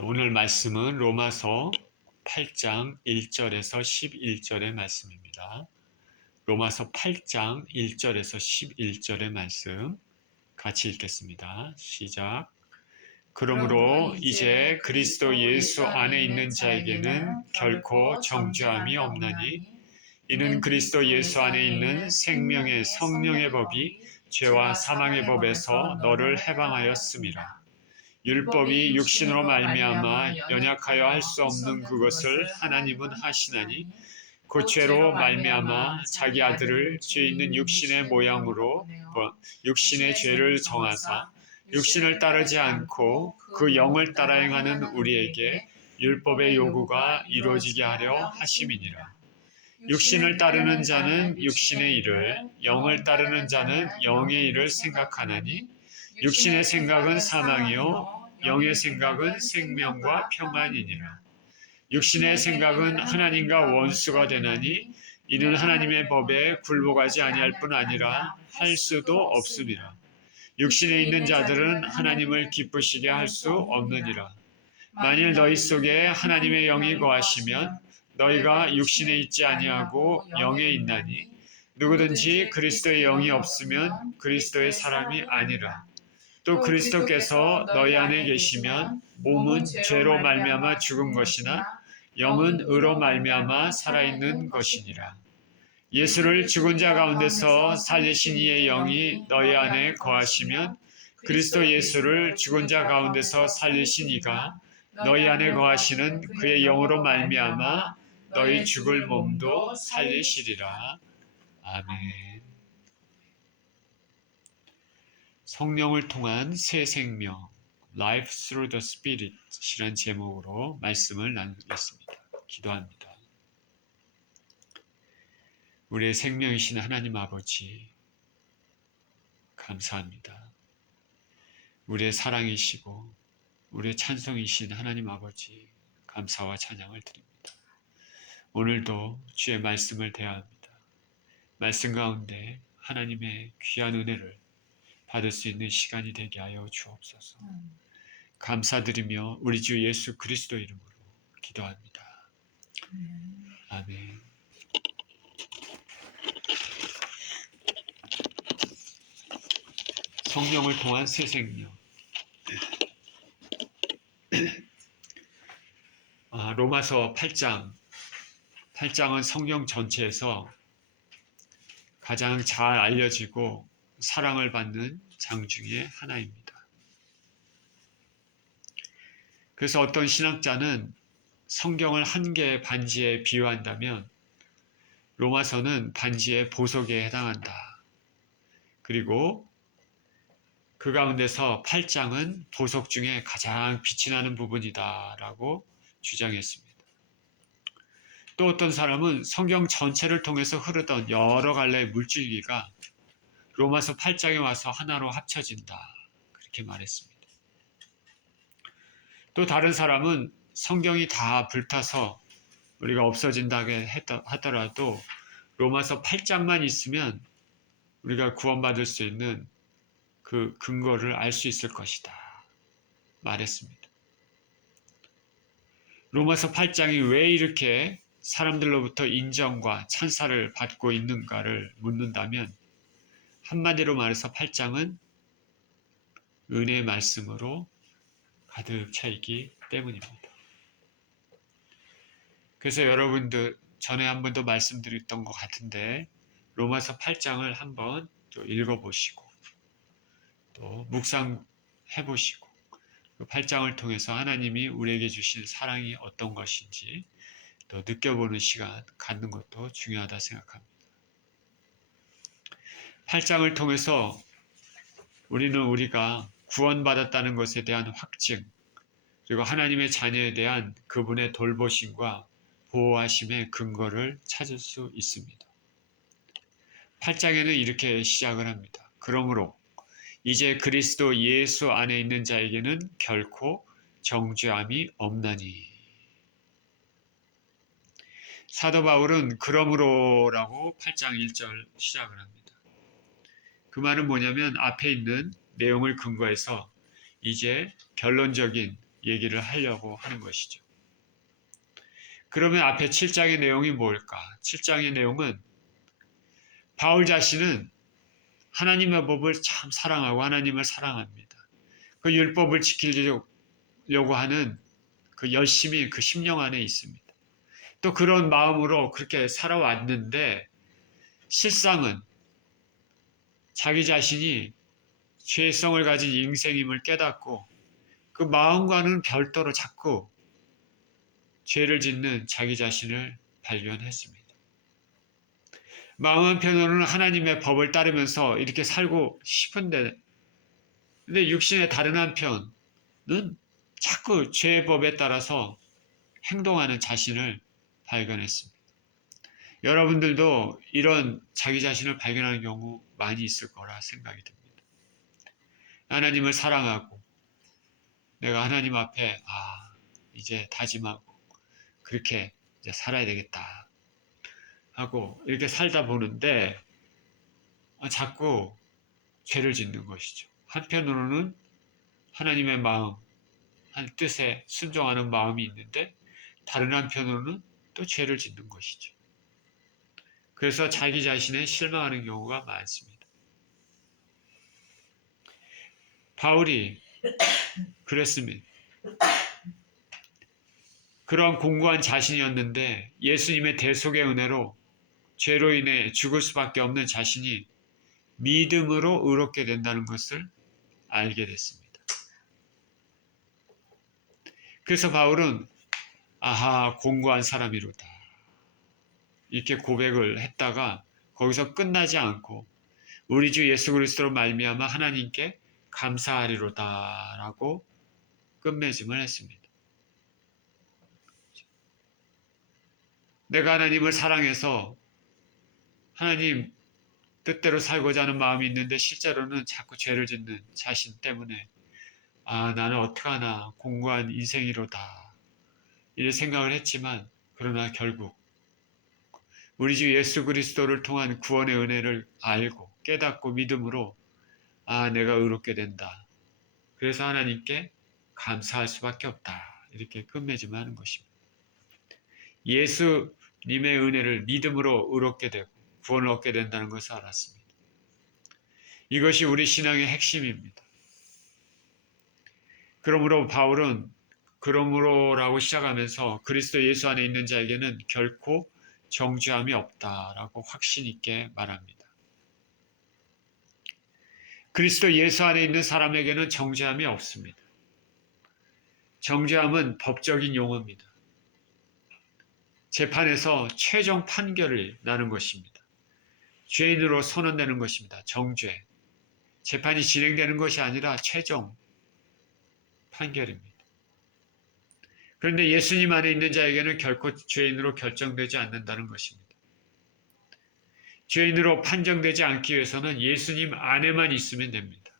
오늘 말씀은 로마서 8장 1절에서 11절의 말씀입니다. 로마서 8장 1절에서 11절의 말씀 같이 읽겠습니다. 시작. 그러므로 이제 그리스도 예수 안에 있는 자에게는 결코 정죄함이 없나니 이는 그리스도 예수 안에 있는 생명의 성령의 법이 죄와 사망의 법에서 너를 해방하였음이라. 율법이 육신으로 말미암아 연약하여 할 수 없는 그것을 하나님은 하시나니 그 죄로 말미암아 자기 아들을 죄 있는 육신의 모양으로 육신의 죄를 정하사 육신을 따르지 않고 그 영을 따라 행하는 우리에게 율법의 요구가 이루어지게 하려 하심이니라. 육신을 따르는 자는 육신의 일을, 영을 따르는 자는 영의 일을 생각하나니 육신의 생각은 사망이요 영의 생각은 생명과 평안이니라. 육신의 생각은 하나님과 원수가 되나니 이는 하나님의 법에 굴복하지 아니할 뿐 아니라 할 수도 없음이라. 육신에 있는 자들은 하나님을 기쁘시게 할 수 없느니라. 만일 너희 속에 하나님의 영이 거하시면 너희가 육신에 있지 아니하고 영에 있나니 누구든지 그리스도의 영이 없으면 그리스도의 사람이 아니라. 또 그리스도께서 너희 안에 계시면 몸은 죄로 말미암아 죽은 것이나 영은 의로 말미암아 살아있는 것이니라. 예수를 죽은 자 가운데서 살리신 이의 영이 너희 안에 거하시면 그리스도 예수를 죽은 자 가운데서 살리신 이가 너희 안에 거하시는 그의 영으로 말미암아 너희 죽을 몸도 살리시리라. 아멘. 성령을 통한 새 생명, Life through the Spirit 이란 제목으로 말씀을 나누겠습니다. 기도합니다. 우리의 생명이신 하나님 아버지, 감사합니다. 우리의 사랑이시고 우리의 찬송이신 하나님 아버지, 감사와 찬양을 드립니다. 오늘도 주의 말씀을 대하합니다. 말씀 가운데 하나님의 귀한 은혜를 받을 수 있는 시간이 되게 하여 주옵소서. 감사드리며 우리 주 예수 그리스도 이름으로 기도합니다. 아멘. 성령을 통한 새 생명. 로마서 8장은 성경 전체에서 가장 잘 알려지고 사랑을 받는 장 중에 하나입니다. 그래서 어떤 신학자는 성경을 한 개의 반지에 비유한다면 로마서는 반지의 보석에 해당한다. 그리고 그 가운데서 8장은 보석 중에 가장 빛이 나는 부분이다 라고 주장했습니다. 또 어떤 사람은 성경 전체를 통해서 흐르던 여러 갈래의 물줄기가 로마서 8장에 와서 하나로 합쳐진다. 그렇게 말했습니다. 또 다른 사람은 성경이 다 불타서 우리가 없어진다고 하더라도 로마서 8장만 있으면 우리가 구원받을 수 있는 그 근거를 알 수 있을 것이다. 말했습니다. 로마서 8장이 왜 이렇게 사람들로부터 인정과 찬사를 받고 있는가를 묻는다면 한마디로 말해서 8장은 은혜의 말씀으로 가득 차 있기 때문입니다. 그래서 여러분들 전에 한 번도 말씀드렸던 것 같은데 로마서 8장을 한번 또 읽어보시고 또 묵상해보시고 그 8장을 통해서 하나님이 우리에게 주신 사랑이 어떤 것인지 또 느껴보는 시간 갖는 것도 중요하다 생각합니다. 8장을 통해서 우리는 우리가 구원받았다는 것에 대한 확증, 그리고 하나님의 자녀에 대한 그분의 돌보심과 보호하심의 근거를 찾을 수 있습니다. 8장에는 이렇게 시작을 합니다. 그러므로 이제 그리스도 예수 안에 있는 자에게는 결코 정죄함이 없나니. 사도 바울은 그러므로라고 8장 1절 시작을 합니다. 그 말은 뭐냐면 앞에 있는 내용을 근거해서 이제 결론적인 얘기를 하려고 하는 것이죠. 그러면 앞에 7장의 내용이 뭘까? 7장의 내용은 바울 자신은 하나님의 법을 참 사랑하고 하나님을 사랑합니다. 그 율법을 지키려고 하는 그 열심이 그 심령 안에 있습니다. 또 그런 마음으로 그렇게 살아왔는데 실상은 자기 자신이 죄성을 가진 인생임을 깨닫고 그 마음과는 별도로 자꾸 죄를 짓는 자기 자신을 발견했습니다. 마음 한편으로는 하나님의 법을 따르면서 이렇게 살고 싶은데 근데 육신의 다른 한편은 자꾸 죄의 법에 따라서 행동하는 자신을 발견했습니다. 여러분들도 이런 자기 자신을 발견하는 경우 많이 있을 거라 생각이 듭니다. 하나님을 사랑하고 내가 하나님 앞에 이제 다짐하고 그렇게 이제 살아야 되겠다 하고 이렇게 살다 보는데 자꾸 죄를 짓는 것이죠. 한편으로는 하나님의 마음, 한 뜻에 순종하는 마음이 있는데 다른 한편으로는 또 죄를 짓는 것이죠. 그래서 자기 자신에 실망하는 경우가 많습니다. 바울이 그랬습니다. 그러한 공고한 자신이었는데 예수님의 대속의 은혜로 죄로 인해 죽을 수밖에 없는 자신이 믿음으로 의롭게 된다는 것을 알게 됐습니다. 그래서 바울은 공고한 사람이로다 이렇게 고백을 했다가 거기서 끝나지 않고 우리 주 예수 그리스도로 말미암아 하나님께 감사하리로다라고 끝맺음을 했습니다. 내가 하나님을 사랑해서 하나님 뜻대로 살고자 하는 마음이 있는데 실제로는 자꾸 죄를 짓는 자신 때문에 나는 어떡하나 공고한 인생이로다 이런 생각을 했지만 그러나 결국 우리 주 예수 그리스도를 통한 구원의 은혜를 알고 깨닫고 믿음으로 내가 의롭게 된다. 그래서 하나님께 감사할 수밖에 없다. 이렇게 끝맺음을 하는 것입니다. 예수님의 은혜를 믿음으로 의롭게 되고 구원을 얻게 된다는 것을 알았습니다. 이것이 우리 신앙의 핵심입니다. 그러므로 바울은 그러므로라고 시작하면서 그리스도 예수 안에 있는 자에게는 결코 정죄함이 없다라고 확신 있게 말합니다. 그리스도 예수 안에 있는 사람에게는 정죄함이 없습니다. 정죄함은 법적인 용어입니다. 재판에서 최종 판결을 나는 것입니다. 죄인으로 선언되는 것입니다. 정죄. 재판이 진행되는 것이 아니라 최종 판결입니다. 그런데 예수님 안에 있는 자에게는 결코 죄인으로 결정되지 않는다는 것입니다. 죄인으로 판정되지 않기 위해서는 예수님 안에만 있으면 됩니다.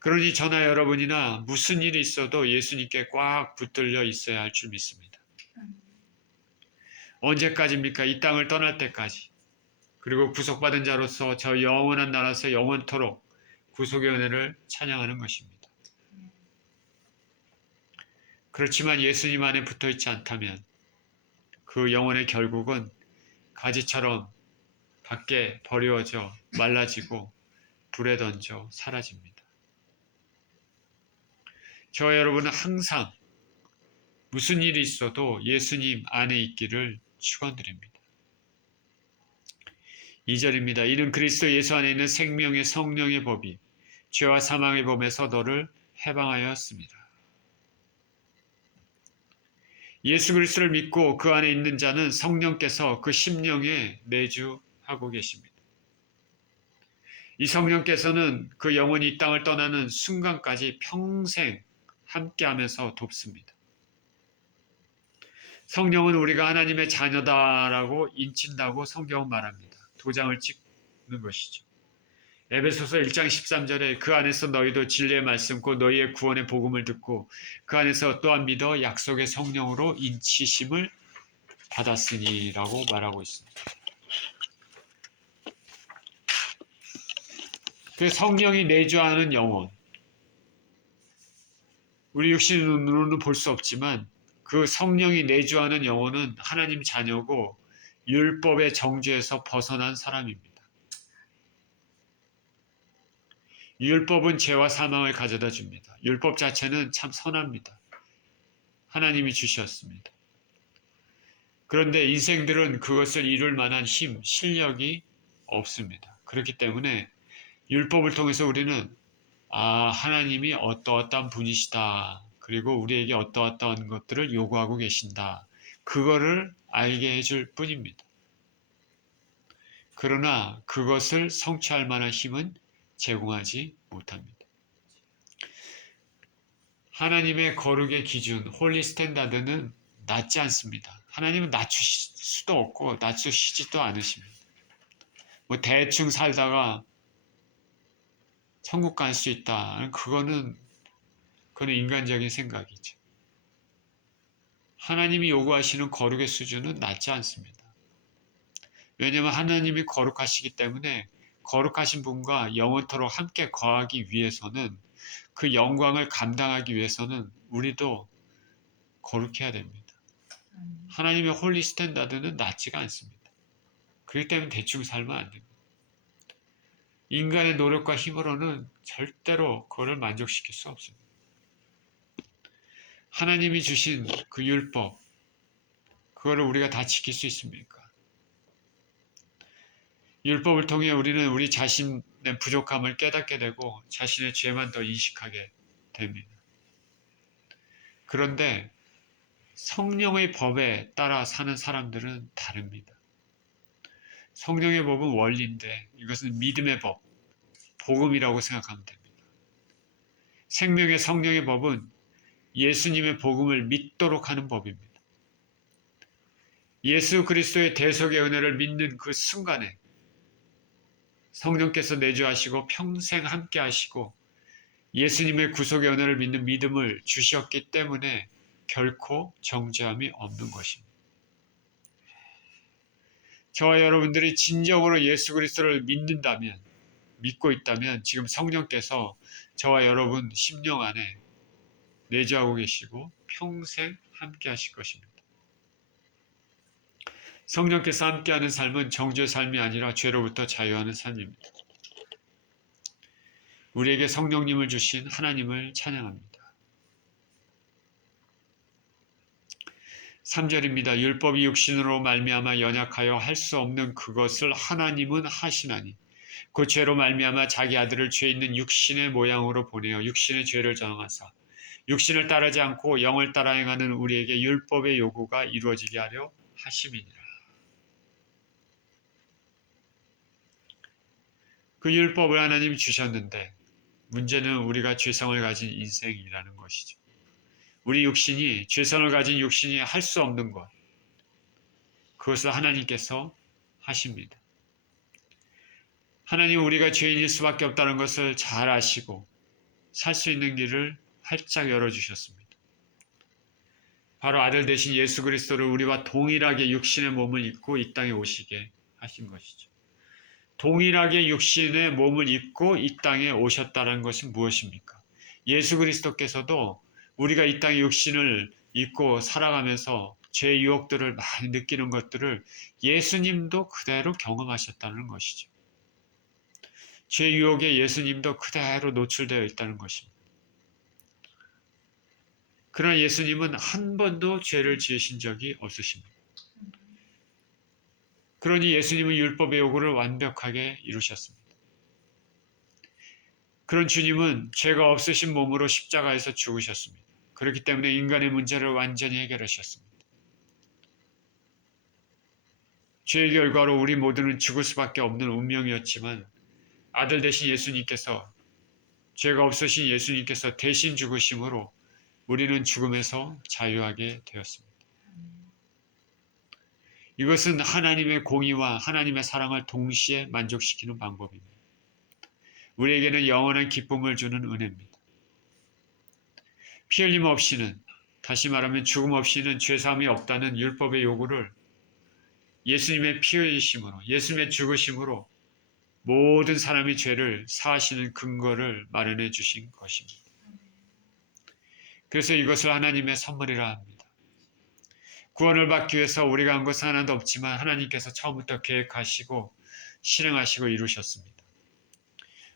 그러니 저나 여러분이나 무슨 일이 있어도 예수님께 꽉 붙들려 있어야 할 줄 믿습니다. 언제까지입니까? 이 땅을 떠날 때까지. 그리고 구속받은 자로서 저 영원한 나라에서 영원토록 구속의 은혜를 찬양하는 것입니다. 그렇지만 예수님 안에 붙어 있지 않다면 그 영혼의 결국은 가지처럼 밖에 버려져 말라지고 불에 던져 사라집니다. 저와 여러분은 항상 무슨 일이 있어도 예수님 안에 있기를 축원드립니다. 2절입니다. 이는 그리스도 예수 안에 있는 생명의 성령의 법이 죄와 사망의 법에서 너를 해방하였습니다. 예수 그리스도를 믿고 그 안에 있는 자는 성령께서 그 심령에 내주하고 계십니다. 이 성령께서는 그 영혼이 이 땅을 떠나는 순간까지 평생 함께하면서 돕습니다. 성령은 우리가 하나님의 자녀다라고 인친다고 성경은 말합니다. 도장을 찍는 것이죠. 에베소서 1장 13절에 그 안에서 너희도 진리의 말씀 곧 너희의 구원의 복음을 듣고 그 안에서 또한 믿어 약속의 성령으로 인치심을 받았으니라고 말하고 있습니다. 그 성령이 내주하는 영혼, 우리 육신의 눈으로는 볼 수 없지만 그 성령이 내주하는 영혼은 하나님 자녀고 율법의 정죄에서 벗어난 사람입니다. 율법은 죄와 사망을 가져다 줍니다. 율법 자체는 참 선합니다. 하나님이 주셨습니다. 그런데 인생들은 그것을 이룰 만한 힘, 실력이 없습니다. 그렇기 때문에 율법을 통해서 우리는 하나님이 어떠어떠한 분이시다. 그리고 우리에게 어떠어떠한 것들을 요구하고 계신다. 그거를 알게 해줄 뿐입니다. 그러나 그것을 성취할 만한 힘은 제공하지 못합니다. 하나님의 거룩의 기준, 홀리 스탠다드는 낮지 않습니다. 하나님은 낮추실 수도 없고 낮추시지도 않으십니다. 대충 살다가 천국 갈 수 있다. 그거는 인간적인 생각이죠. 하나님이 요구하시는 거룩의 수준은 낮지 않습니다. 왜냐하면 하나님이 거룩하시기 때문에 거룩하신 분과 영원토록 함께 거하기 위해서는 그 영광을 감당하기 위해서는 우리도 거룩해야 됩니다. 하나님의 홀리 스탠다드는 낮지가 않습니다. 그렇기 때문에 대충 살면 안 됩니다. 인간의 노력과 힘으로는 절대로 그거를 만족시킬 수 없습니다. 하나님이 주신 그 율법, 그거를 우리가 다 지킬 수 있습니까? 율법을 통해 우리는 우리 자신의 부족함을 깨닫게 되고 자신의 죄만 더 인식하게 됩니다. 그런데 성령의 법에 따라 사는 사람들은 다릅니다. 성령의 법은 원리인데 이것은 믿음의 법, 복음이라고 생각하면 됩니다. 생명의 성령의 법은 예수님의 복음을 믿도록 하는 법입니다. 예수 그리스도의 대속의 은혜를 믿는 그 순간에 성령께서 내주하시고 평생 함께 하시고 예수님의 구속의 은혜를 믿는 믿음을 주셨기 때문에 결코 정죄함이 없는 것입니다. 저와 여러분들이 진정으로 예수 그리스도를 믿고 있다면 지금 성령께서 저와 여러분 심령 안에 내주하고 계시고 평생 함께 하실 것입니다. 성령께서 함께하는 삶은 정죄의 삶이 아니라 죄로부터 자유하는 삶입니다. 우리에게 성령님을 주신 하나님을 찬양합니다. 3절입니다. 율법이 육신으로 말미암아 연약하여 할 수 없는 그것을 하나님은 하시나니 그 죄로 말미암아 자기 아들을 죄 있는 육신의 모양으로 보내어 육신의 죄를 정하사 육신을 따르지 않고 영을 따라 행하는 우리에게 율법의 요구가 이루어지게 하려 하심이니라. 그 율법을 하나님이 주셨는데 문제는 우리가 죄성을 가진 인생이라는 것이죠. 우리 육신이, 죄성을 가진 육신이 할 수 없는 것, 그것을 하나님께서 하십니다. 하나님 우리가 죄인일 수밖에 없다는 것을 잘 아시고 살 수 있는 길을 활짝 열어주셨습니다. 바로 아들 대신 예수 그리스도를 우리와 동일하게 육신의 몸을 입고 이 땅에 오시게 하신 것이죠. 동일하게 육신의 몸을 입고 이 땅에 오셨다는 것은 무엇입니까? 예수 그리스도께서도 우리가 이 땅에 육신을 입고 살아가면서 죄 유혹들을 많이 느끼는 것들을 예수님도 그대로 경험하셨다는 것이죠. 죄 유혹에 예수님도 그대로 노출되어 있다는 것입니다. 그러나 예수님은 한 번도 죄를 지으신 적이 없으십니다. 그러니 예수님은 율법의 요구를 완벽하게 이루셨습니다. 그런 주님은 죄가 없으신 몸으로 십자가에서 죽으셨습니다. 그렇기 때문에 인간의 문제를 완전히 해결하셨습니다. 죄의 결과로 우리 모두는 죽을 수밖에 없는 운명이었지만 아들 대신 예수님께서, 죄가 없으신 예수님께서 대신 죽으심으로 우리는 죽음에서 자유하게 되었습니다. 이것은 하나님의 공의와 하나님의 사랑을 동시에 만족시키는 방법입니다. 우리에게는 영원한 기쁨을 주는 은혜입니다. 피 흘림 없이는, 다시 말하면 죽음 없이는 죄사함이 없다는 율법의 요구를 예수님의 피 흘리심으로, 예수님의 죽으심으로 모든 사람의 죄를 사하시는 근거를 마련해 주신 것입니다. 그래서 이것을 하나님의 선물이라 합니다. 구원을 받기 위해서 우리가 한 것은 하나도 없지만 하나님께서 처음부터 계획하시고 실행하시고 이루셨습니다.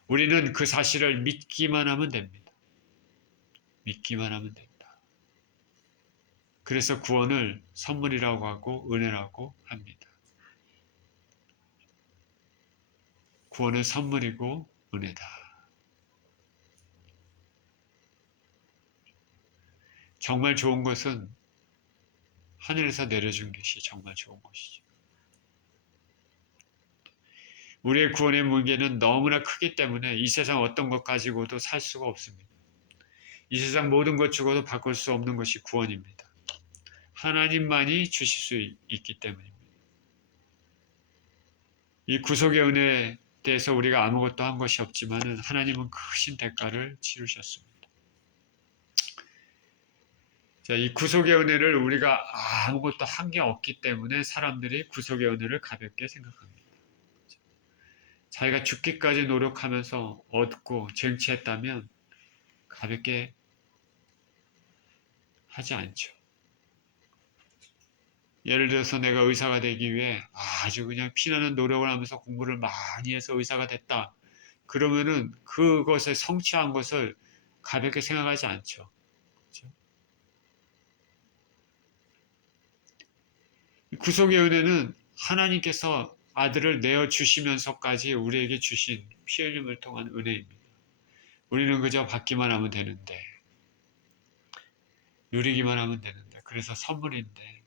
우리는 그 사실을 믿기만 하면 됩니다. 믿기만 하면 된다. 그래서 구원을 선물이라고 하고 은혜라고 합니다. 구원은 선물이고 은혜다. 정말 좋은 것은 하늘에서 내려준 것이 정말 좋은 것이죠. 우리의 구원의 무게는 너무나 크기 때문에 이 세상 어떤 것 가지고도 살 수가 없습니다. 이 세상 모든 것 주고도 바꿀 수 없는 것이 구원입니다. 하나님만이 주실 수 있기 때문입니다. 이 구속의 은혜에 대해서 우리가 아무것도 한 것이 없지만 하나님은 크신 대가를 치르셨습니다. 자, 이 구속의 은혜를 우리가 아무것도 한 게 없기 때문에 사람들이 구속의 은혜를 가볍게 생각합니다. 자기가 죽기까지 노력하면서 얻고 쟁취했다면 가볍게 하지 않죠. 예를 들어서 내가 의사가 되기 위해 아주 그냥 피나는 노력을 하면서 공부를 많이 해서 의사가 됐다. 그러면은 그것에 성취한 것을 가볍게 생각하지 않죠. 그렇죠? 구속의 은혜는 하나님께서 아들을 내어주시면서까지 우리에게 주신 피 흘림을 통한 은혜입니다. 우리는 그저 받기만 하면 되는데, 누리기만 하면 되는데, 그래서 선물인데,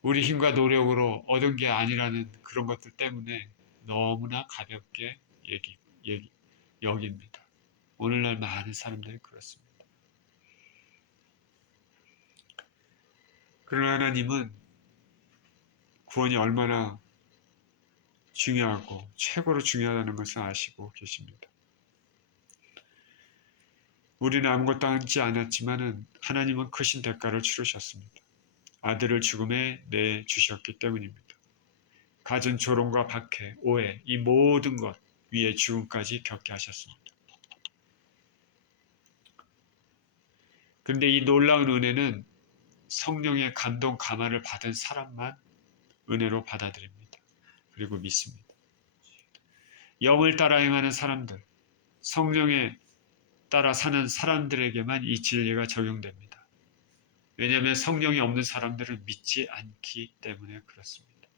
우리 힘과 노력으로 얻은 게 아니라는 그런 것들 때문에 너무나 가볍게 여깁니다. 오늘날 많은 사람들이 그렇습니다. 그러나 하나님은 구원이 얼마나 중요하고 최고로 중요하다는 것을 아시고 계십니다. 우리는 아무것도 하지 않았지만 하나님은 크신 대가를 치르셨습니다. 아들을 죽음에 내주셨기 때문입니다. 가진 조롱과 박해, 오해, 이 모든 것 위에 죽음까지 겪게 하셨습니다. 그런데 이 놀라운 은혜는 성령의 감동, 감화를 받은 사람만 은혜로 받아들입니다. 그리고 믿습니다. 영을 따라 행하는 사람들, 성령에 따라 사는 사람들에게만 이 진리가 적용됩니다. 왜냐하면 성령이 없는 사람들은 믿지 않기 때문에 그렇습니다.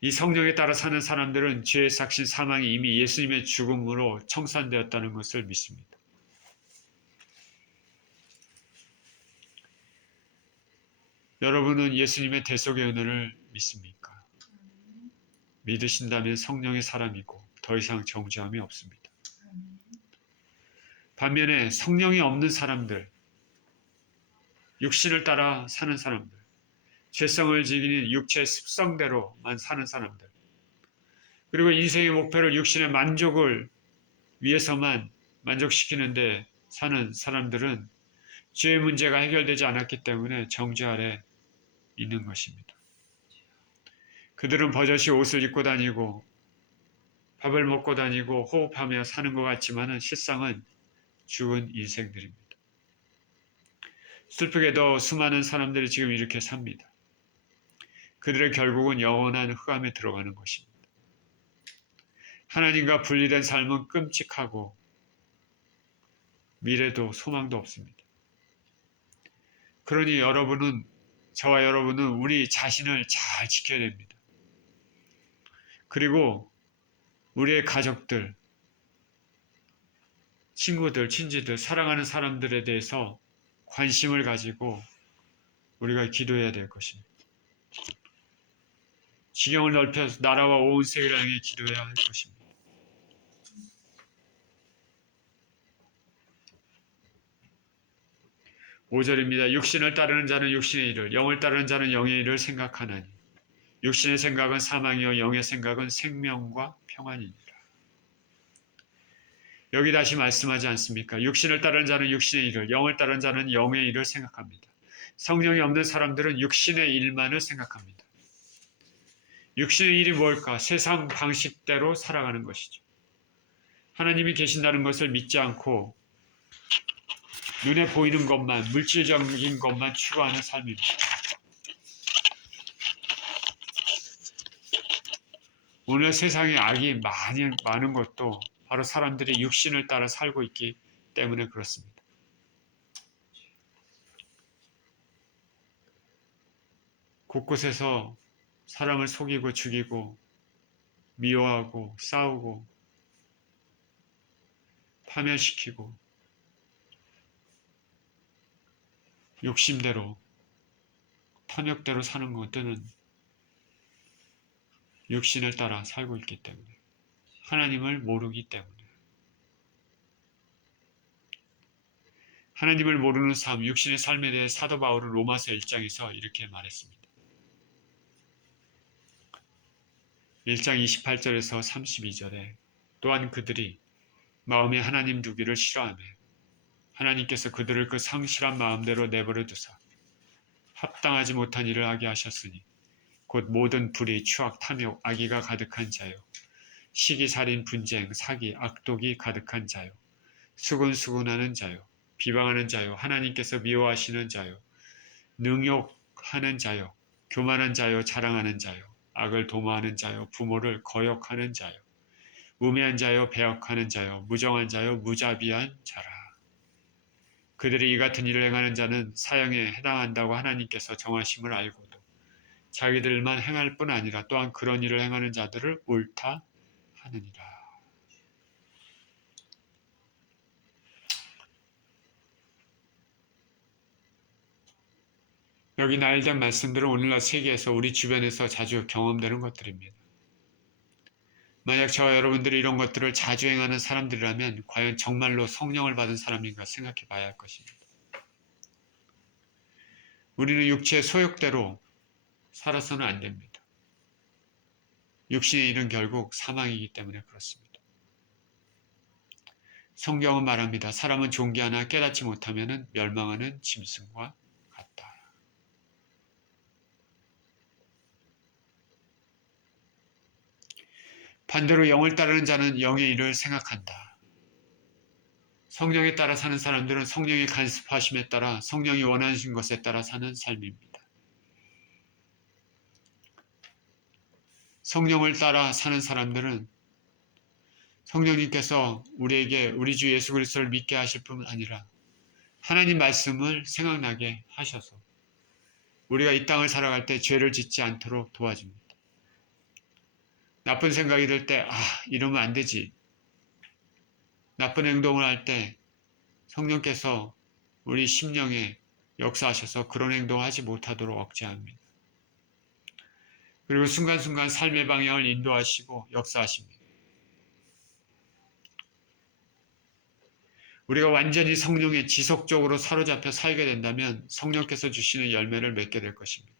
이 성령에 따라 사는 사람들은 죄의 삭신 사망이 이미 예수님의 죽음으로 청산되었다는 것을 믿습니다. 여러분은 예수님의 대속의 은혜를 믿습니까? 믿으신다면 성령의 사람이고 더 이상 정죄함이 없습니다. 반면에 성령이 없는 사람들, 육신을 따라 사는 사람들, 죄성을 지니는 육체의 습성대로만 사는 사람들, 그리고 인생의 목표를 육신의 만족을 위해서만 만족시키는데 사는 사람들은 죄의 문제가 해결되지 않았기 때문에 정죄 아래 있는 것입니다. 그들은 버젓이 옷을 입고 다니고 밥을 먹고 다니고 호흡하며 사는 것 같지만 실상은 죽은 인생들입니다. 슬프게도 수많은 사람들이 지금 이렇게 삽니다. 그들의 결국은 영원한 흑암에 들어가는 것입니다. 하나님과 분리된 삶은 끔찍하고 미래도 소망도 없습니다. 그러니 저와 여러분은 우리 자신을 잘 지켜야 됩니다. 그리고 우리의 가족들, 친구들, 친지들, 사랑하는 사람들에 대해서 관심을 가지고 우리가 기도해야 될 것입니다. 지경을 넓혀서 나라와 온 세계를 향해 기도해야 할 것입니다. (5절입니다) 육신을 따르는 자는 육신의 일을, 영을 따르는 자는 영의 일을 생각하나니 육신의 생각은 사망이요 영의 생각은 생명과 평안이니라. 여기 다시 말씀하지 않습니까? 육신을 따르는 자는 육신의 일을, 영을 따르는 자는 영의 일을 생각합니다. 성령이 없는 사람들은 육신의 일만을 생각합니다. 육신의 일이 뭘까? 세상 방식대로 살아가는 것이죠. 하나님이 계신다는 것을 믿지 않고 눈에 보이는 것만, 물질적인 것만 추구하는 삶입니다. 오늘 세상에 악이 많은 것도 바로 사람들이 육신을 따라 살고 있기 때문에 그렇습니다. 곳곳에서 사람을 속이고 죽이고 미워하고 싸우고 파멸시키고 욕심대로 탐욕대로 사는 것들은 육신을 따라 살고 있기 때문에 하나님을 모르기 때문에 하나님을 모르는 삶, 육신의 삶에 대해 사도 바울은 로마서 1장에서 이렇게 말했습니다. 1장 28절에서 32절에 또한 그들이 마음에 하나님 두기를 싫어하며 하나님께서 그들을 그 상실한 마음대로 내버려 두사 합당하지 못한 일을 하게 하셨으니 곧 모든 불의, 추악, 탐욕, 악의가 가득한 자요 시기살인, 분쟁, 사기, 악독이 가득한 자요 수군수군하는 자요 비방하는 자요 하나님께서 미워하시는 자요 능욕하는 자요 교만한 자요 자랑하는 자요 악을 도모하는 자요 부모를 거역하는 자요 우매한 자요 배역하는 자요 무정한 자요 무자비한 자라. 그들이 이 같은 일을 행하는 자는 사형에 해당한다고 하나님께서 정하심을 알고도 자기들만 행할 뿐 아니라 또한 그런 일을 행하는 자들을 옳다 하느니라. 여기 나열된 말씀들은 오늘날 세계에서 우리 주변에서 자주 경험되는 것들입니다. 만약 저와 여러분들이 이런 것들을 자주 행하는 사람들이라면 과연 정말로 성령을 받은 사람인가 생각해 봐야 할 것입니다. 우리는 육체의 소욕대로 살아서는 안 됩니다. 육신의 일은 결국 사망이기 때문에 그렇습니다. 성경은 말합니다. 사람은 존귀하나 깨닫지 못하면 멸망하는 짐승과 같다. 반대로 영을 따르는 자는 영의 일을 생각한다. 성령에 따라 사는 사람들은 성령의 간섭하심에 따라 성령이 원하신 것에 따라 사는 삶입니다. 성령을 따라 사는 사람들은 성령님께서 우리에게 우리 주 예수 그리스도를 믿게 하실 뿐 아니라 하나님 말씀을 생각나게 하셔서 우리가 이 땅을 살아갈 때 죄를 짓지 않도록 도와줍니다. 나쁜 생각이 들 때 이러면 안 되지. 나쁜 행동을 할 때 성령께서 우리 심령에 역사하셔서 그런 행동을 하지 못하도록 억제합니다. 그리고 순간순간 삶의 방향을 인도하시고 역사하십니다. 우리가 완전히 성령에 지속적으로 사로잡혀 살게 된다면 성령께서 주시는 열매를 맺게 될 것입니다.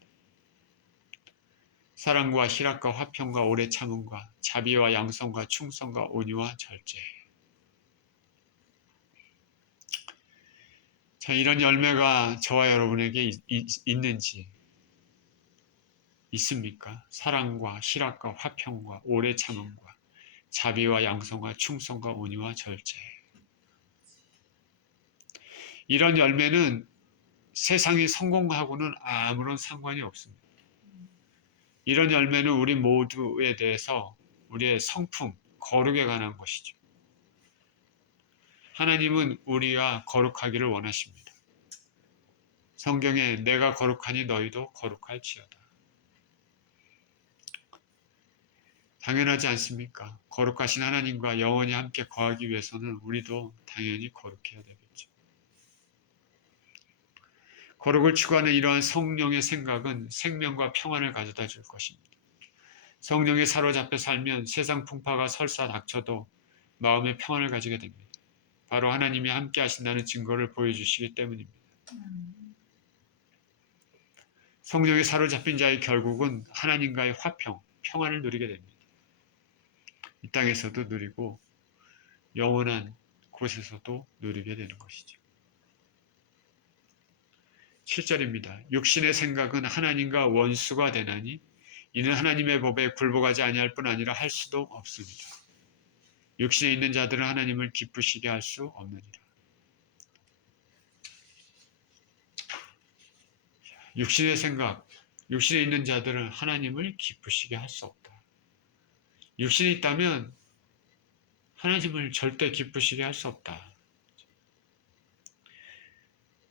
사랑과 희락과 화평과 오래 참음과 자비와 양성과 충성과 온유와 절제. 자, 이런 열매가 저와 여러분에게 있는지 있습니까? 사랑과 희락과 화평과 오래 참음과 자비와 양성과 충성과 온유와 절제. 이런 열매는 세상이 성공하고는 아무런 상관이 없습니다. 이런 열매는 우리 모두에 대해서 우리의 성품, 거룩에 관한 것이죠. 하나님은 우리가 거룩하기를 원하십니다. 성경에 내가 거룩하니 너희도 거룩할지어다. 당연하지 않습니까? 거룩하신 하나님과 영원히 함께 거하기 위해서는 우리도 당연히 거룩해야 되겠죠. 거룩을 추구하는 이러한 성령의 생각은 생명과 평안을 가져다 줄 것입니다. 성령에 사로잡혀 살면 세상 풍파가 설사 닥쳐도 마음의 평안을 가지게 됩니다. 바로 하나님이 함께 하신다는 증거를 보여주시기 때문입니다. 성령에 사로잡힌 자의 결국은 하나님과의 화평, 평안을 누리게 됩니다. 이 땅에서도 누리고 영원한 곳에서도 누리게 되는 것이죠. 7절입니다. 육신의 생각은 하나님과 원수가 되나니 이는 하나님의 법에 굴복하지 아니할 뿐 아니라 할 수도 없습니다. 육신에 있는 자들은 하나님을 기쁘시게 할 수 없느니라. 육신의 생각, 육신에 있는 자들은 하나님을 기쁘시게 할 수 없다. 육신이 있다면 하나님을 절대 기쁘시게 할 수 없다.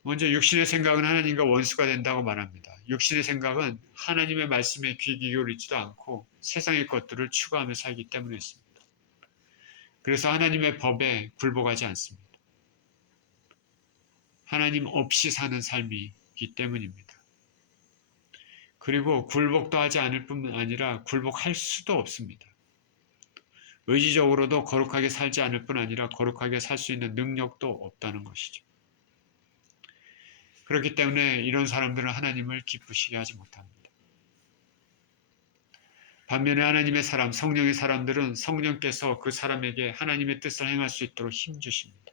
먼저 육신의 생각은 하나님과 원수가 된다고 말합니다. 육신의 생각은 하나님의 말씀에 귀 기울이지도 않고 세상의 것들을 추구하며 살기 때문이었습니다. 그래서 하나님의 법에 굴복하지 않습니다. 하나님 없이 사는 삶이기 때문입니다. 그리고 굴복도 하지 않을 뿐 아니라 굴복할 수도 없습니다. 의지적으로도 거룩하게 살지 않을 뿐 아니라 거룩하게 살 수 있는 능력도 없다는 것이죠. 그렇기 때문에 이런 사람들은 하나님을 기쁘시게 하지 못합니다. 반면에 하나님의 사람, 성령의 사람들은 성령께서 그 사람에게 하나님의 뜻을 행할 수 있도록 힘주십니다.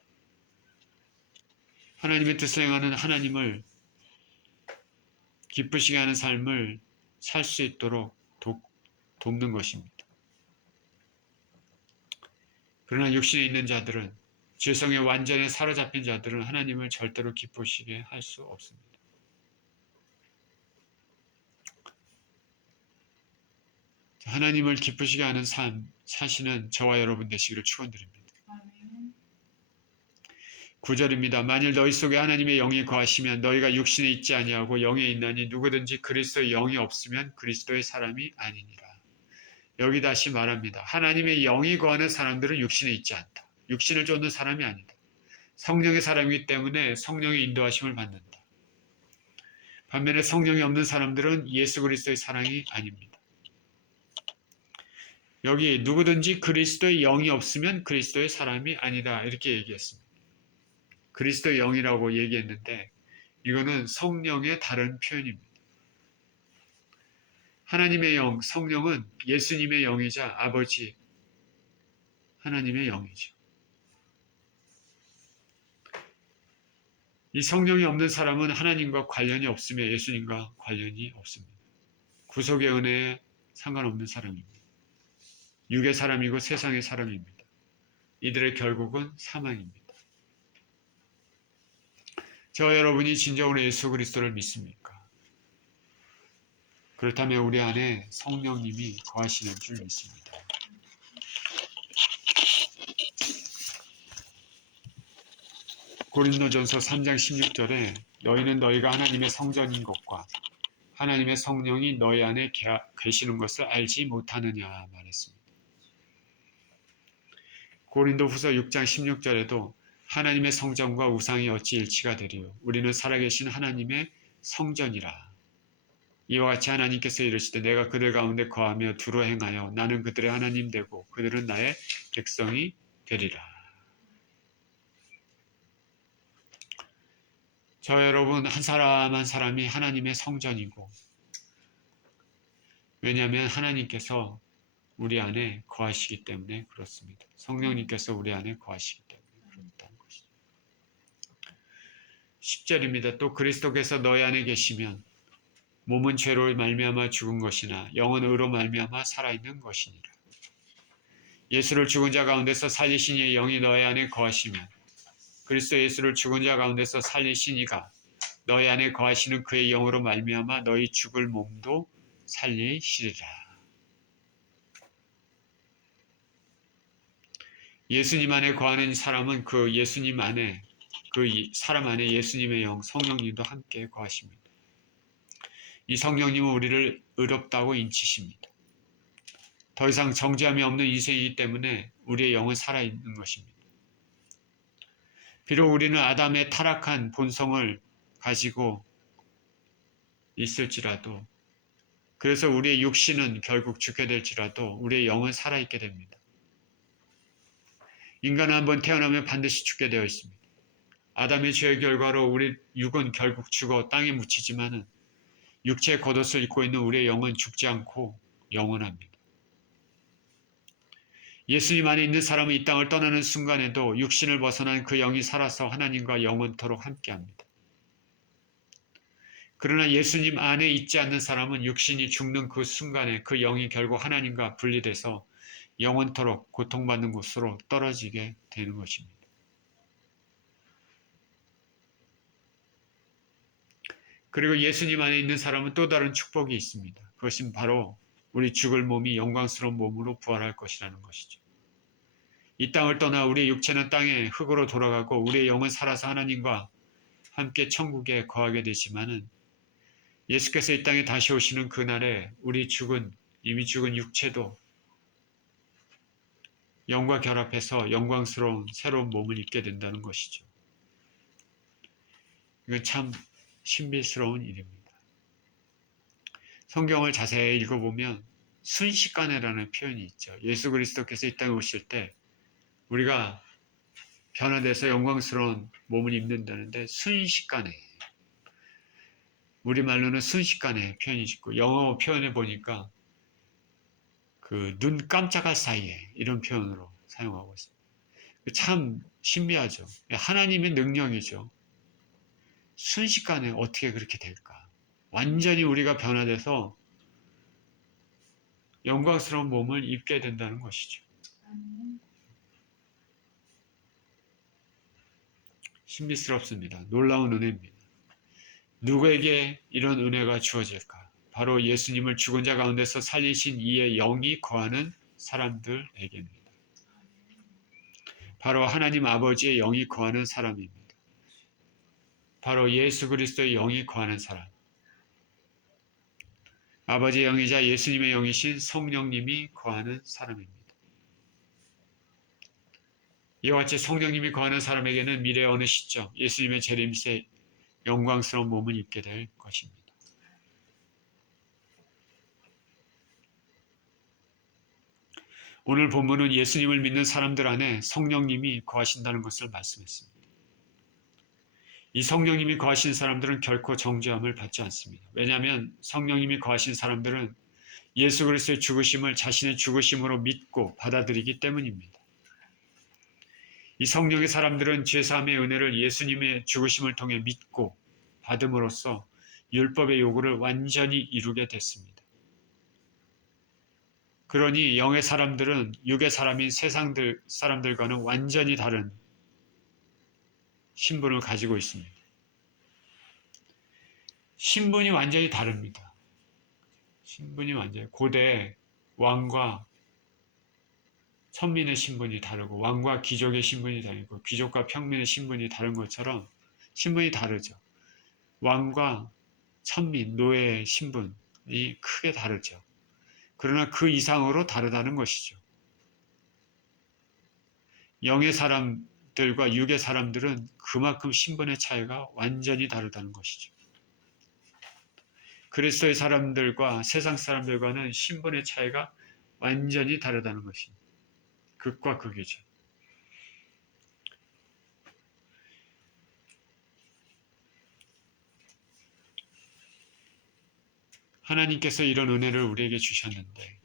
하나님의 뜻을 행하는 하나님을 기쁘시게 하는 삶을 살 수 있도록 돕는 것입니다. 그러나 육신에 있는 자들은, 죄성에 완전히 사로잡힌 자들은 하나님을 절대로 기쁘시게 할 수 없습니다. 하나님을 기쁘시게 하는 삶 사시는 저와 여러분 되시기를 축원드립니다. 9절입니다. 만일 너희 속에 하나님의 영이 거하시면 너희가 육신에 있지 아니하고 영에 있나니 누구든지 그리스도의 영이 없으면 그리스도의 사람이 아니니라. 여기 다시 말합니다. 하나님의 영이 거하는 사람들은 육신에 있지 않다. 육신을 쫓는 사람이 아니다. 성령의 사람이기 때문에 성령의 인도하심을 받는다. 반면에 성령이 없는 사람들은 예수 그리스도의 사랑이 아닙니다. 여기 누구든지 그리스도의 영이 없으면 그리스도의 사람이 아니다 이렇게 얘기했습니다. 그리스도의 영이라고 얘기했는데 이거는 성령의 다른 표현입니다. 하나님의 영, 성령은 예수님의 영이자 아버지 하나님의 영이죠. 이 성령이 없는 사람은 하나님과 관련이 없으며 예수님과 관련이 없습니다. 구속의 은혜에 상관없는 사람입니다. 육의 사람이고 세상의 사람입니다. 이들의 결국은 사망입니다. 저와 여러분이 진정으로 예수 그리스도를 믿습니까? 그렇다면 우리 안에 성령님이 거하시는 줄 믿습니다. 고린도전서 3장 16절에 너희는 너희가 하나님의 성전인 것과 하나님의 성령이 너희 안에 계시는 것을 알지 못하느냐 말했습니다. 고린도후서 6장 16절에도 하나님의 성전과 우상이 어찌 일치가 되리요 우리는 살아계신 하나님의 성전이라. 이와 같이 하나님께서 이르시되 내가 그들 가운데 거하며 두루 행하여 나는 그들의 하나님 되고 그들은 나의 백성이 되리라. 저 여러분 한 사람 한 사람이 하나님의 성전이고 왜냐하면 하나님께서 우리 안에 거하시기 때문에 그렇습니다. 성령님께서 우리 안에 거하시기 때문에 그렇다는 것이죠. 10절입니다. 또 그리스도께서 너희 안에 계시면 몸은 죄로 말미암아 죽은 것이나 영은 의로 말미암아 살아있는 것이니라. 예수를 죽은 자 가운데서 살리신 이의 영이 너희 안에 거하시면 그리스도 예수를 죽은 자 가운데서 살리신 이가 너희 안에 거하시는 그의 영으로 말미암아 너희 죽을 몸도 살리시리라. 예수님 안에 거하는 사람은 그 예수님 안에 그 사람 안에 예수님의 영 성령님도 함께 거하십니다. 이 성령님은 우리를 의롭다고 인치십니다. 더 이상 정죄함이 없는 인생이기 때문에 우리의 영은 살아있는 것입니다. 비록 우리는 아담의 타락한 본성을 가지고 있을지라도 그래서 우리의 육신은 결국 죽게 될지라도 우리의 영은 살아있게 됩니다. 인간은 한번 태어나면 반드시 죽게 되어 있습니다. 아담의 죄의 결과로 우리 육은 결국 죽어 땅에 묻히지만은 육체의 겉옷을 입고 있는 우리의 영은 죽지 않고 영원합니다. 예수님 안에 있는 사람은 이 땅을 떠나는 순간에도 육신을 벗어난 그 영이 살아서 하나님과 영원토록 함께합니다. 그러나 예수님 안에 있지 않는 사람은 육신이 죽는 그 순간에 그 영이 결국 하나님과 분리돼서 영원토록 고통받는 곳으로 떨어지게 되는 것입니다. 그리고 예수님 안에 있는 사람은 또 다른 축복이 있습니다. 그것은 바로 우리 죽을 몸이 영광스러운 몸으로 부활할 것이라는 것이죠. 이 땅을 떠나 우리의 육체는 땅의 흙으로 돌아가고 우리의 영은 살아서 하나님과 함께 천국에 거하게 되지만은 예수께서 이 땅에 다시 오시는 그날에 우리 이미 죽은 육체도 영과 결합해서 영광스러운 새로운 몸을 입게 된다는 것이죠. 이건 참 신비스러운 일입니다. 성경을 자세히 읽어보면 순식간에라는 표현이 있죠. 예수 그리스도께서 이 땅에 오실 때 우리가 변화돼서 영광스러운 몸을 입는다는데 순식간에, 우리말로는 순식간에 표현이 있고 영어 표현해 보니까 그 눈 깜짝할 사이에 이런 표현으로 사용하고 있습니다. 참 신비하죠. 하나님의 능력이죠. 순식간에 어떻게 그렇게 될까? 완전히 우리가 변화돼서 영광스러운 몸을 입게 된다는 것이죠. 신비스럽습니다. 놀라운 은혜입니다. 누구에게 이런 은혜가 주어질까? 바로 예수님을 죽은 자 가운데서 살리신 이의 영이 거하는 사람들에게입니다. 바로 하나님 아버지의 영이 거하는 사람입니다. 바로 예수 그리스도의 영이 거하는 사람. 아버지의 영이자 예수님의 영이신 성령님이 거하는 사람입니다. 이와 같이 성령님이 거하는 사람에게는 미래의 어느 시점 예수님의 재림새 영광스러운 몸을 입게 될 것입니다. 오늘 본문은 예수님을 믿는 사람들 안에 성령님이 거하신다는 것을 말씀했습니다. 이 성령님이 거하신 사람들은 결코 정죄함을 받지 않습니다. 왜냐하면 성령님이 거하신 사람들은 예수 그리스도의 죽으심을 자신의 죽으심으로 믿고 받아들이기 때문입니다. 이 성령의 사람들은 죄사함의 은혜를 예수님의 죽으심을 통해 믿고 받음으로써 율법의 요구를 완전히 이루게 됐습니다. 그러니 영의 사람들은 육의 사람인 세상 사람들과는 완전히 다른 신분을 가지고 있습니다. 신분이 완전히 다릅니다. 신분이 완전히 고대 왕과 천민의 신분이 다르고 왕과 귀족의 신분이 다르고 귀족과 평민의 신분이 다른 것처럼 신분이 다르죠. 왕과 천민, 노예의 신분이 크게 다르죠. 그러나 그 이상으로 다르다는 것이죠. 영의 사람들과 육의 사람들은 그만큼 신분의 차이가 완전히 다르다는 것이죠. 그리스도의 사람들과 세상 사람들과는 신분의 차이가 완전히 다르다는 것입니다. 극과 극이죠. 하나님께서 이런 은혜를 우리에게 주셨는데,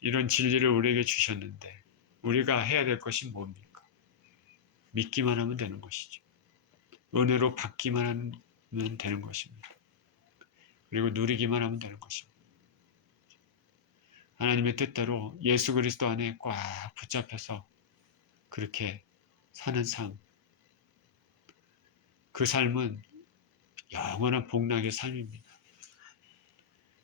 이런 진리를 우리에게 주셨는데, 우리가 해야 될 것이 뭡니까? 믿기만 하면 되는 것이죠. 은혜로 받기만 하면 되는 것입니다. 그리고 누리기만 하면 되는 것입니다. 하나님의 뜻대로 예수 그리스도 안에 꽉 붙잡혀서 그렇게 사는 삶, 그 삶은 영원한 복락의 삶입니다.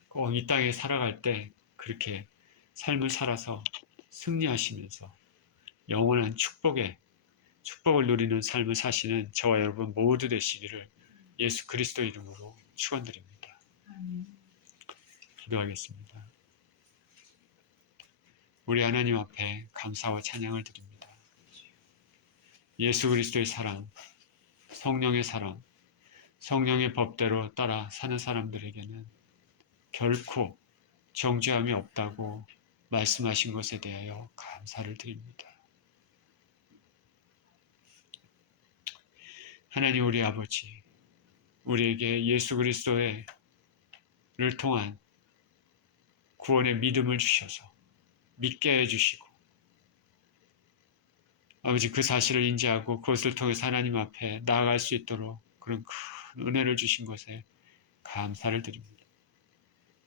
꼭 이 땅에 살아갈 때 그렇게 삶을 살아서 승리하시면서 영원한 축복을 누리는 삶을 사시는 저와 여러분 모두 되시기를 예수 그리스도 이름으로 축원드립니다. 기도하겠습니다. 우리 하나님 앞에 감사와 찬양을 드립니다. 예수 그리스도의 사랑, 성령의 사랑, 성령의 법대로 따라 사는 사람들에게는 결코 정죄함이 없다고 말씀하신 것에 대하여 감사를 드립니다. 하나님 우리 아버지, 우리에게 예수 그리스도를 통한 구원의 믿음을 주셔서 믿게 해주시고 아버지 그 사실을 인지하고 그것을 통해서 하나님 앞에 나아갈 수 있도록 그런 큰 은혜를 주신 것에 감사를 드립니다.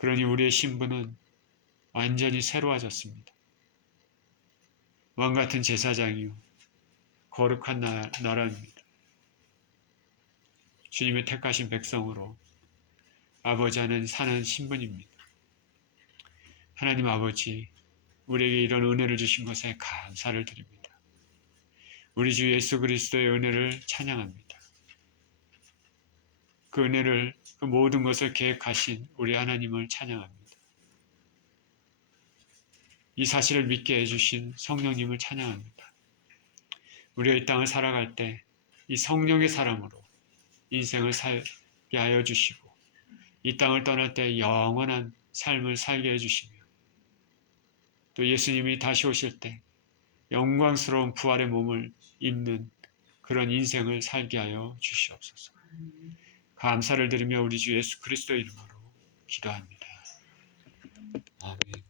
그러니 우리의 신분은 완전히 새로워졌습니다. 왕같은 제사장이요 거룩한 나라입니다. 주님의 택하신 백성으로 아버지 안에 사는 신분입니다. 하나님 아버지, 우리에게 이런 은혜를 주신 것에 감사를 드립니다. 우리 주 예수 그리스도의 은혜를 찬양합니다. 그 은혜를, 그 모든 것을 계획하신 우리 하나님을 찬양합니다. 이 사실을 믿게 해주신 성령님을 찬양합니다. 우리가 이 땅을 살아갈 때 이 성령의 사람으로 인생을 살게 하여 주시고 이 땅을 떠날 때 영원한 삶을 살게 해주시며 또 예수님이 다시 오실 때 영광스러운 부활의 몸을 입는 그런 인생을 살게 하여 주시옵소서. 감사를 드리며 우리 주 예수 그리스도 이름으로 기도합니다. 아멘.